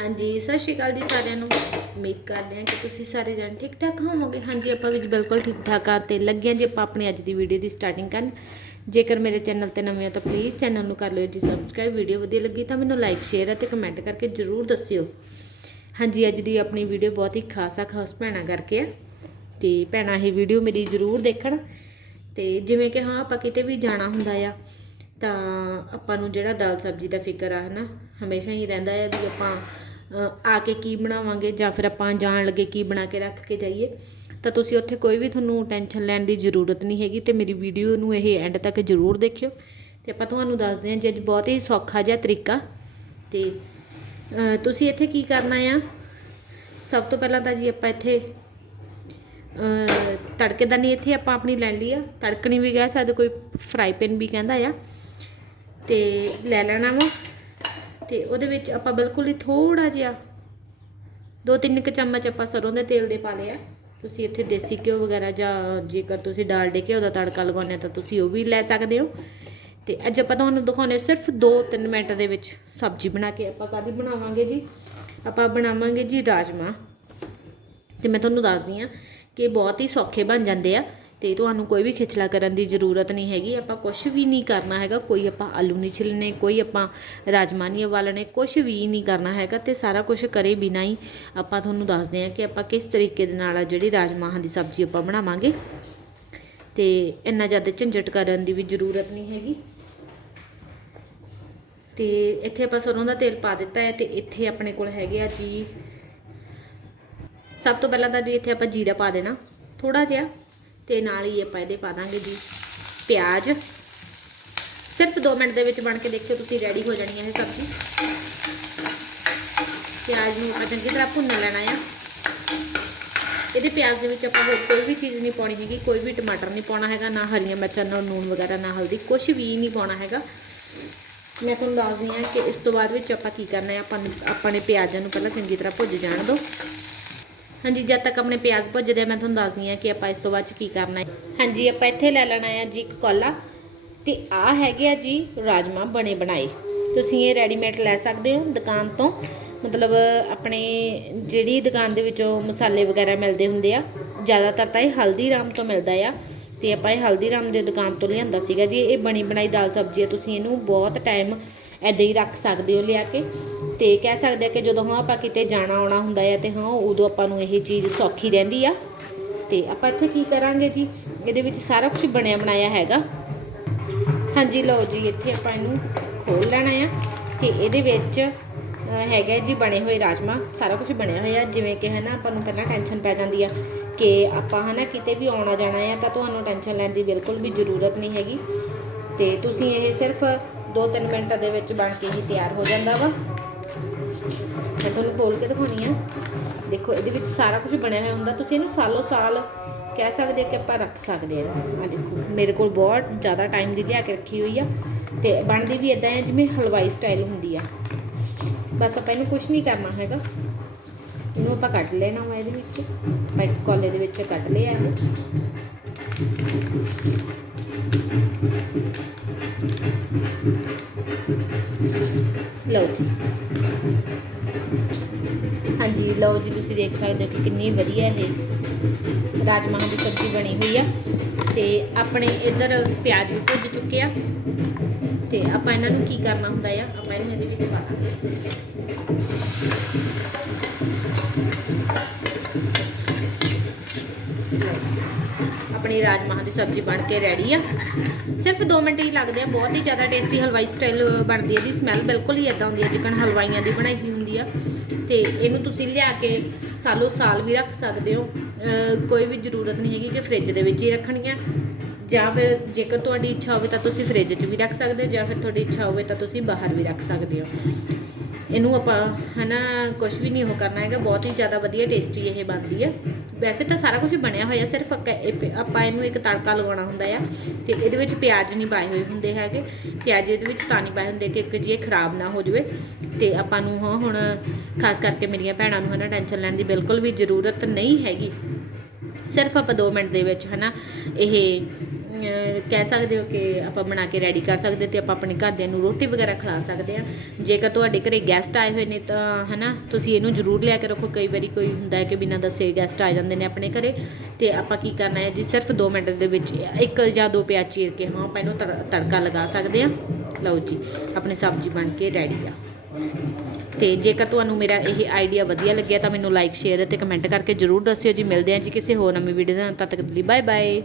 ਹਾਂਜੀ, ਸਤਿ ਸ਼੍ਰੀ ਅਕਾਲ ਜੀ ਸਾਰਿਆਂ ਨੂੰ। ਉਮੀਦ ਕਰਦੇ ਹਾਂ ਕਿ ਤੁਸੀਂ ਸਾਰੇ ਜਣ ਠੀਕ ਠਾਕ ਹੋਵੋਗੇ। ਹਾਂਜੀ, ਆਪਾਂ ਵੀ ਬਿਲਕੁਲ ਠੀਕ ਠਾਕ ਆ ਤੇ ਲੱਗੇ ਹਾਂ ਜੀ ਆਪਾਂ ਆਪਣੀ ਅੱਜ ਦੀ ਵੀਡੀਓ ਦੀ ਸਟਾਰਟਿੰਗ ਕਰਨ। ਜੇਕਰ ਮੇਰੇ ਚੈਨਲ ਤੇ ਨਵੇਂ ਹੋ ਤਾਂ ਪਲੀਜ਼ ਚੈਨਲ ਨੂੰ ਕਰ ਲਿਓ ਜੀ ਸਬਸਕ੍ਰਾਈਬ ਵੀਡੀਓ ਵਧੀਆ ਲੱਗੀ ਤਾਂ ਮੈਨੂੰ ਲਾਈਕ ਸ਼ੇਅਰ ਅਤੇ ਕਮੈਂਟ ਕਰਕੇ ਜਰੂਰ ਦੱਸਿਓ। ਹਾਂਜੀ, ਅੱਜ ਦੀ ਆਪਣੀ ਵੀਡੀਓ ਬਹੁਤ ਹੀ ਖਾਸ ਆ ਖਾਸ ਭੈਣਾਂ ਕਰਕੇ ਆ। ਤੇ ਭੈਣਾਂ ਇਹ ਵੀਡੀਓ ਮੇਰੀ ਜਰੂਰ ਦੇਖਣ। ਤੇ ਜਿਵੇਂ ਕਿ ਹਾਂ, ਆਪਾਂ ਕਿਤੇ ਵੀ ਜਾਣਾ ਹੁੰਦਾ ਆ, ਤਾਂ ਆਪਾਂ ਨੂੰ ਜਿਹੜਾ ਦਾਲ ਸਬਜ਼ੀ ਦਾ ਫਿਕਰ ਆ, ਹਨਾ, ਹਮੇਸ਼ਾ ਹੀ ਰਹਿੰਦਾ ਆ ਵੀ ਆਪਾਂ ਆ ਕੇ ਕੀ ਬਣਾਵਾਂਗੇ ਜਾਂ ਫਿਰ ਆਪਾਂ ਜਾਣ ਲੱਗੇ ਕੀ ਬਣਾ ਕੇ ਰੱਖ ਕੇ ਜਾਈਏ, ਤਾਂ ਤੁਸੀਂ ਉੱਥੇ ਕੋਈ ਵੀ ਤੁਹਾਨੂੰ ਟੈਨਸ਼ਨ ਲੈਣ ਦੀ ਜ਼ਰੂਰਤ ਨਹੀਂ ਹੈਗੀ ਤੇ ਮੇਰੀ ਵੀਡੀਓ ਨੂੰ ਇਹ ਐਂਡ ਤੱਕ ਜ਼ਰੂਰ ਦੇਖਿਓ। ਤੇ ਆਪਾਂ ਤੁਹਾਨੂੰ ਦੱਸਦੇ ਹਾਂ, ਜੇ ਬਹੁਤ ਹੀ ਸੌਖਾ ਜਿਹਾ ਤਰੀਕਾ। ਤੇ ਤੁਸੀਂ ਇੱਥੇ ਕੀ ਕਰਨਾ ਆ? ਸਭ ਤੋਂ ਪਹਿਲਾਂ ਤਾਂ ਜੀ ਆਪਾਂ ਇੱਥੇ ਤੜਕੇਦਾਨੀ ਇੱਥੇ ਆਪਾਂ ਆਪਣੀ ਲੈ ਲਈ ਆ। ਤੜਕਣੀ ਵੀ ਕਹਿ ਸਕਦੇ, ਕੋਈ ਫਰਾਈ ਪੈਨ ਵੀ ਕਹਿੰਦਾ ਆ। ਤੇ ਲੈ ਲੈਣਾ ਵਾ। ਤੇ ਉਹਦੇ ਵਿੱਚ ਆਪਾਂ ਬਿਲਕੁਲ ਹੀ ਥੋੜਾ ਜਿਹਾ ਦੋ ਤਿੰਨ ਕੁ ਚਮਚ ਆਪਾਂ ਸਰੋਂ ਦੇ ਤੇਲ ਦੇ ਪਾ ਲਿਆ ਤੁਸੀਂ ਇੱਥੇ ਦੇਸੀ ਘਿਓ ਵਗੈਰਾ ਜਾਂ ਜੇਕਰ ਤੁਸੀਂ ਡਾਲਡੇ ਘਿਓ ਦਾ ਤੜਕਾ ਲਗਾਉਂਦੇ ਹੋ ਤਾਂ ਤੁਸੀਂ ਉਹ ਵੀ ਲੈ ਸਕਦੇ ਹੋ। ਤੇ ਅੱਜ ਆਪਾਂ ਤੁਹਾਨੂੰ ਦਿਖਾਉਣੇ ਸਿਰਫ 2-3 ਮਿੰਟ ਦੇ ਵਿੱਚ ਸਬਜ਼ੀ ਬਣਾ ਕੇ ਆਪਾਂ ਕਾਹਦੀ ਬਣਾਵਾਂਗੇ ਜੀ? ਆਪਾਂ ਬਣਾਵਾਂਗੇ ਜੀ ਰਾਜਮਾ ਤੇ ਮੈਂ ਤੁਹਾਨੂੰ ਦੱਸਦੀ ਆ ਕਿ ਬਹੁਤ ਹੀ ਸੌਖੇ ਬਣ ਜਾਂਦੇ ਆ। ਤੇ ਤੁਹਾਨੂੰ ਕੋਈ ਵੀ ਖਿਚਲਾ ਕਰਨ ਦੀ ਜ਼ਰੂਰਤ ਨਹੀਂ ਹੈਗੀ। ਆਪਾਂ ਕੁਝ ਵੀ ਨਹੀਂ ਕਰਨਾ ਹੈਗਾ। ਕੋਈ ਆਪਾਂ ਆਲੂ ਨਹੀਂ ਛਿਲਨੇ ਕੋਈ ਆਪਾਂ ਰਾਜਮਾ ਨਹੀਂ ਉਬਾਲਣੇ ਕੁਝ ਵੀ ਨਹੀਂ ਕਰਨਾ ਹੈਗਾ ਤੇ ਸਾਰਾ ਕੁਝ ਕਰੇ ਬਿਨਾਂ ਹੀ ਆਪਾਂ ਤੁਹਾਨੂੰ ਦੱਸਦੇ ਹਾਂ ਕਿ ਆਪਾਂ ਕਿਸ ਤਰੀਕੇ ਦੇ ਨਾਲ ਜਿਹੜੀ ਰਾਜਮਾਹਾਂ ਦੀ ਸਬਜ਼ੀ ਆਪਾਂ ਬਣਾਵਾਂਗੇ। ਤੇ ਇੰਨਾ ਜ਼ਿਆਦਾ ਝੰਜਟ ਕਰਨ ਦੀ ਵੀ ਜ਼ਰੂਰਤ ਨਹੀਂ ਹੈਗੀ। ਤੇ ਇੱਥੇ ਆਪਾਂ ਸਰੋਂ ਦਾ ਤੇਲ ਪਾ ਦਿੱਤਾ ਹੈ ਤੇ ਇੱਥੇ ਆਪਣੇ ਕੋਲ ਹੈਗੇ ਆ ਜੀ। ਸਭ ਤੋਂ ਪਹਿਲਾਂ ਤਾਂ ਜੀ ਇੱਥੇ ਆਪਾਂ ਜੀਰਾ ਪਾ ਦੇਣਾ। ਥੋੜਾ ਜਿਹਾ ਤੇ ਨਾਲ ਹੀ ਆਪਾਂ ਇਹਦੇ ਪਾ ਦਾਂਗੇ ਜੀ ਪਿਆਜ਼। ਸਿਰਫ 2 ਮਿੰਟ ਦੇ ਵਿੱਚ ਬਣ ਕੇ ਦੇਖਿਓ ਤੁਸੀਂ ਰੈਡੀ ਹੋ ਜਾਣੀ ਹੈ ਇਹ ਸਬਜ਼ੀ। ਪਿਆਜ਼ ਨੂੰ ਆਪਾਂ ਚੰਗੀ ਤਰ੍ਹਾਂ ਭੁੰਨ ਲੈਣਾ ਆ। ਇਹਦੇ ਪਿਆਜ਼ ਦੇ ਵਿੱਚ ਆਪਾਂ ਹੋਰ ਕੋਈ ਵੀ ਚੀਜ਼ ਨਹੀਂ ਪਾਉਣੀ ਹੈਗੀ, ਕੋਈ ਵੀ ਟਮਾਟਰ ਨਹੀਂ ਪਾਉਣਾ ਹੈਗਾ, ਨਾ ਹਰੀਆਂ ਮਿਰਚਾਂ, ਨਾ ਨੂਣ ਵਗੈਰਾ, ਨਾ ਹਲਦੀ ਕੁਝ ਵੀ ਨਹੀਂ ਪਾਉਣਾ ਹੈਗਾ। ਮੈਂ ਤੁਹਾਨੂੰ ਦੱਸਦੀ ਹਾਂ ਕਿ ਇਸ ਤੋਂ ਬਾਅਦ ਵਿੱਚ ਆਪਾਂ ਕੀ ਕਰਨਾ ਹੈ, ਆਪਾਂ ਆਪਾਂ ਨੇ ਪਿਆਜ਼ਾਂ ਨੂੰ ਪਹਿਲਾਂ ਚੰਗੀ ਤਰ੍ਹਾਂ ਭੁੱਜ ਜਾਣ ਦਿਓ। ਹਾਂਜੀ, ਜਦ ਤੱਕ ਆਪਣੇ ਪਿਆਜ਼ ਭੁੱਜਦੇ ਆ, ਮੈਂ ਤੁਹਾਨੂੰ ਦੱਸਦੀ ਹਾਂ ਕਿ ਆਪਾਂ ਇਸ ਤੋਂ ਬਾਅਦ ਚ ਕੀ ਕਰਨਾ ਹੈ। ਹਾਂਜੀ, ਆਪਾਂ ਇੱਥੇ ਲੈ ਲੈਣਾ ਆ ਜੀ ਇੱਕ ਕੋਲਾ। ਤੇ ਆ ਹੈਗੇ ਆ ਜੀ ਰਾਜਮਾ ਬਣੇ ਬਣਾਏ। ਤੁਸੀਂ ਇਹ ਰੈਡੀਮੇਡ ਲੈ ਸਕਦੇ ਹੋ ਦੁਕਾਨ ਤੋਂ। ਮਤਲਬ ਆਪਣੇ ਜਿਹੜੀ ਦੁਕਾਨ ਦੇ ਵਿੱਚੋਂ ਮਸਾਲੇ ਵਗੈਰਾ ਮਿਲਦੇ ਹੁੰਦੇ ਆ, ਜ਼ਿਆਦਾਤਰ ਤਾਂ ਇਹ ਹਲਦੀਰਾਮ ਤੋਂ ਮਿਲਦਾ ਆ। ਤੇ ਆਪਾਂ ਇਹ ਹਲਦੀਰਾਮ ਦੇ ਦੁਕਾਨ ਤੋਂ ਲਿਆਂਦਾ ਸੀਗਾ ਜੀ। ਇਹ ਬਣੀ ਬਣਾਈ ਦਾਲ ਸਬਜ਼ੀ ਆ। ਤੁਸੀਂ ਇਹਨੂੰ ਬਹੁਤ ਟਾਈਮ ਐਦਾਂ ਹੀ ਰੱਖ ਸਕਦੇ ਹੋ ਲਿਆ ਕੇ। ਤੇ ਕਹਿ ਸਕਦੇ ਆ ਕਿ ਜਦੋਂ ਹਾਂ ਆਪਾਂ ਕਿਤੇ ਜਾਣਾ ਆਉਣਾ ਹੁੰਦਾ ਆ ਤੇ ਹਾਂ ਉਦੋਂ ਆਪਾਂ ਨੂੰ ਇਹ ਚੀਜ਼ ਸੌਖੀ ਰਹਿੰਦੀ ਆ। ਤੇ ਆਪਾਂ ਇੱਥੇ ਕੀ ਕਰਾਂਗੇ ਜੀ? ਇਹਦੇ ਵਿੱਚ ਸਾਰਾ ਕੁਝ ਬਣਿਆ ਬਣਾਇਆ ਹੈਗਾ। ਹਾਂਜੀ ਲਓ ਜੀ ਇੱਥੇ ਆਪਾਂ ਇਹਨੂੰ ਖੋਲ ਲੈਣਾ ਆ। ਤੇ ਇਹਦੇ ਵਿੱਚ ਅਹ, ਹੈਗਾ ਜੀ ਬਣੇ ਹੋਏ ਰਾਜਮਾ। ਸਾਰਾ ਕੁਝ ਬਣਿਆ ਹੋਇਆ ਜਿਵੇਂ ਕਿ ਹੈ ਨਾ ਆਪਾਂ ਨੂੰ ਪਹਿਲਾਂ ਟੈਨਸ਼ਨ ਪੈ ਜਾਂਦੀ ਆ ਕਿ ਆਪਾਂ ਹੈ ਨਾ ਕਿਤੇ ਵੀ ਆਉਣਾ ਜਾਣਾ ਆ ਤਾਂ ਤੁਹਾਨੂੰ ਟੈਨਸ਼ਨ ਲੈਣ ਦੀ ਬਿਲਕੁਲ ਵੀ ਜ਼ਰੂਰਤ ਨਹੀਂ ਹੈਗੀ। ਤੇ ਤੁਸੀਂ ਇਹ ਸਿਰਫ 2-3 ਮਿੰਟਾਂ ਦੇ ਵਿੱਚ ਬਣ ਕੇ ਹੀ ਤਿਆਰ ਹੋ ਜਾਂਦਾ ਵਾ। ਮੈਂ ਤੁਹਾਨੂੰ ਖੋਲ ਕੇ ਦਿਖਾਉਣੀ ਆ। ਦੇਖੋ, ਇਹਦੇ ਵਿੱਚ ਸਾਰਾ ਕੁਝ ਬਣਿਆ ਹੋਇਆ ਹੁੰਦਾ। ਤੁਸੀਂ ਇਹਨੂੰ ਸਾਲੋ ਸਾਲ ਕਹਿ ਸਕਦੇ ਕਿ ਆਪਾਂ ਰੱਖ ਸਕਦੇ ਆ। ਆ ਦੇਖੋ, ਮੇਰੇ ਕੋਲ ਬਹੁਤ ਜ਼ਿਆਦਾ ਟਾਈਮ ਦੀ ਲਿਆ ਕੇ ਰੱਖੀ ਹੋਈ ਆ। ਤੇ ਬਣਦੀ ਵੀ ਇਦਾਂ ਹੈ ਜਿਵੇਂ ਹਲਵਾਈ ਸਟਾਈਲ ਹੁੰਦੀ ਆ। ਬਸ ਆਪਾਂ ਇਹਨੂੰ ਕੁਝ ਨਹੀਂ ਕਰਨਾ ਹੈਗਾ। ਇਹਨੂੰ ਆਪਾਂ ਕੱਢ ਲੈਣਾ ਵਾ ਇਹਦੇ ਵਿੱਚ। ਆਪਾਂ ਇੱਕ ਕੋਲੇ ਦੇ ਵਿੱਚ ਕੱਢ ਲਿਆ ਇਹ ਲਓ ਜੀ। ਹਾਂਜੀ, ਲਓ ਜੀ, ਤੁਸੀਂ ਦੇਖ ਸਕਦੇ ਹੋ ਕਿ ਕਿੰਨੀ ਵਧੀਆ ਇਹ ਰਾਜਮਾਹਾਂ ਦੀ ਸਬਜ਼ੀ ਬਣੀ ਹੋਈ ਆ। ਤੇ ਆਪਣੇ ਇੱਧਰ ਪਿਆਜ਼ ਵੀ ਭੁੱਜ ਚੁੱਕੇ ਆ। ਤੇ ਆਪਾਂ ਇਹਨਾਂ ਨੂੰ ਕੀ ਕਰਨਾ ਹੁੰਦਾ ਆ? ਆਪਾਂ ਇਹਨੂੰ ਇਹਦੇ ਵਿੱਚ ਪਾ ਦਾਂਗੇ। ਆਪਣੀ ਰਾਜਮਾਂਹ ਦੀ ਸਬਜ਼ੀ ਬਣ ਕੇ ਰੈਡੀ ਆ। ਸਿਰਫ 2 ਮਿੰਟ ਹੀ ਲੱਗਦੇ ਆ, ਬਹੁਤ ਹੀ ਜ਼ਿਆਦਾ ਟੇਸਟੀ ਹਲਵਾਈ ਸਟਾਈਲ ਬਣਦੀ ਹੈ ਦੀ ਸਮੈਲ ਬਿਲਕੁਲ ਹੀ ਇਦਾਂ ਹੁੰਦੀ ਹੈ ਚਿਕਨ ਹਲਵਾਈਆਂ ਦੀ ਬਣਾਈ ਹੋਈ ਹੁੰਦੀ ਆ। ਤੇ ਇਹਨੂੰ ਤੁਸੀਂ ਲਿਆ ਕੇ ਸਾਲੋ ਸਾਲ ਵੀ ਰੱਖ ਸਕਦੇ ਹੋ। ਕੋਈ ਵੀ ਜ਼ਰੂਰਤ ਨਹੀਂ ਹੈਗੀ ਕਿ ਫ੍ਰਿਜ ਦੇ ਵਿੱਚ ਹੀ ਰੱਖਣੀਆਂ ਜਾਂ ਫਿਰ ਜੇਕਰ ਤੁਹਾਡੀ ਇੱਛਾ ਹੋਵੇ ਤਾਂ ਤੁਸੀਂ ਫ੍ਰਿਜ 'ਚ ਵੀ ਰੱਖ ਸਕਦੇ ਹੋ, ਜਾਂ ਫਿਰ ਤੁਹਾਡੀ ਇੱਛਾ ਹੋਵੇ ਤਾਂ ਤੁਸੀਂ ਬਾਹਰ ਵੀ ਰੱਖ ਸਕਦੇ ਹੋ। ਇਹਨੂੰ ਆਪਾਂ ਹਨਾ ਕੁਝ ਵੀ ਨਹੀਂ ਉਹ ਕਰਨਾ ਹੈਗਾ, ਬਹੁਤ ਹੀ ਜ਼ਿਆਦਾ ਵਧੀਆ ਟੇਸਟੀ ਇਹ ਬਣਦੀ ਹੈ ਵੈਸੇ ਤਾਂ ਸਾਰਾ ਕੁਝ ਬਣਿਆ ਹੋਇਆ, ਸਿਰਫ ਆਪਾਂ ਇਹ- ਆਪਾਂ ਇਹਨੂੰ ਇੱਕ ਤੜਕਾ ਲਗਾਉਣਾ ਹੁੰਦਾ ਆ ਤੇ ਇਹਦੇ ਵਿੱਚ ਪਿਆਜ਼ ਨਹੀਂ ਪਾਏ ਹੋਏ ਹੁੰਦੇ ਹੈਗੇ। ਪਿਆਜ਼ ਇਹਦੇ ਵਿੱਚ ਤਾਂ ਨਹੀਂ ਪਾਏ ਹੁੰਦੇ ਕਿ ਇੱਕ ਜੀ ਇਹ ਖਰਾਬ ਨਾ ਹੋ ਜਾਵੇ। ਤੇ ਆਪਾਂ ਨੂੰ ਹੁਣ ਖਾਸ ਕਰਕੇ ਮੇਰੀਆਂ ਭੈਣਾਂ ਨੂੰ ਹਨਾ ਟੈਨਸ਼ਨ ਲੈਣ ਦੀ ਬਿਲਕੁਲ ਵੀ ਜ਼ਰੂਰਤ ਨਹੀਂ ਹੈਗੀ। ਸਿਰਫ ਆਪਾਂ 2 ਮਿੰਟ ਦੇ ਵਿੱਚ ਹਨਾ, ਇਹ ਕਹਿ ਸਕਦੇ ਹੋ ਕਿ ਆਪਾਂ ਬਣਾ ਕੇ ਰੈਡੀ ਕਰ ਸਕਦੇ ਤੇ ਆਪਾਂ ਆਪਣੇ ਘਰਦਿਆਂ ਨੂੰ ਰੋਟੀ ਵਗੈਰਾ ਖਿਲਾ ਸਕਦੇ ਆ। ਜੇਕਰ ਤੁਹਾਡੇ ਘਰੇ ਗੈਸਟ ਆਏ ਹੋਏ ਨੇ ਤਾਂ, ਹਨਾ, ਤੁਸੀਂ ਇਹਨੂੰ ਜ਼ਰੂਰ ਲਿਆ ਕੇ ਰੱਖੋ। ਕਈ ਵਾਰੀ ਕੋਈ ਹੁੰਦਾ ਹੈ ਕਿ ਬਿਨਾਂ ਦੱਸੇ ਗੈਸਟ ਆ ਜਾਂਦੇ ਨੇ ਆਪਣੇ ਘਰੇ। ਤੇ ਆਪਾਂ ਕੀ ਕਰਨਾ ਹੈ ਜੀ, ਸਿਰਫ 2 ਮਿੰਟ ਦੇ ਵਿੱਚ ਇੱਕ ਜਾਂ ਦੋ ਪਿਆਜ਼ ਚੀਰ ਕੇ ਹਾਂ, ਆਪਾਂ ਇਹਨੂੰ ਤੜ- ਤੜਕਾ ਲਗਾ ਸਕਦੇ ਆ। ਲਓ ਜੀ, ਆਪਣੀ ਸਬਜ਼ੀ ਬਣ ਕੇ ਰੈਡੀ ਆ। ਤੇ ਜੇਕਰ ਤੁਹਾਨੂੰ ਮੇਰਾ ਇਹ ਆਈਡੀਆ ਵਧੀਆ ਲੱਗਿਆ ਤਾਂ ਮੈਨੂੰ ਲਾਈਕ ਸ਼ੇਅਰ ਅਤੇ ਕਮੈਂਟ ਕਰਕੇ ਜਰੂਰ ਦੱਸਿਓ ਜੀ। ਮਿਲਦੇ ਹਾਂ ਜੀ ਕਿਸੇ ਹੋਰ ਨਵੀਂ ਵੀਡੀਓ ਦੇ ਨਾਲ। ਤਦ ਤੱਕ ਲਈ ਬਾਏ ਬਾਏ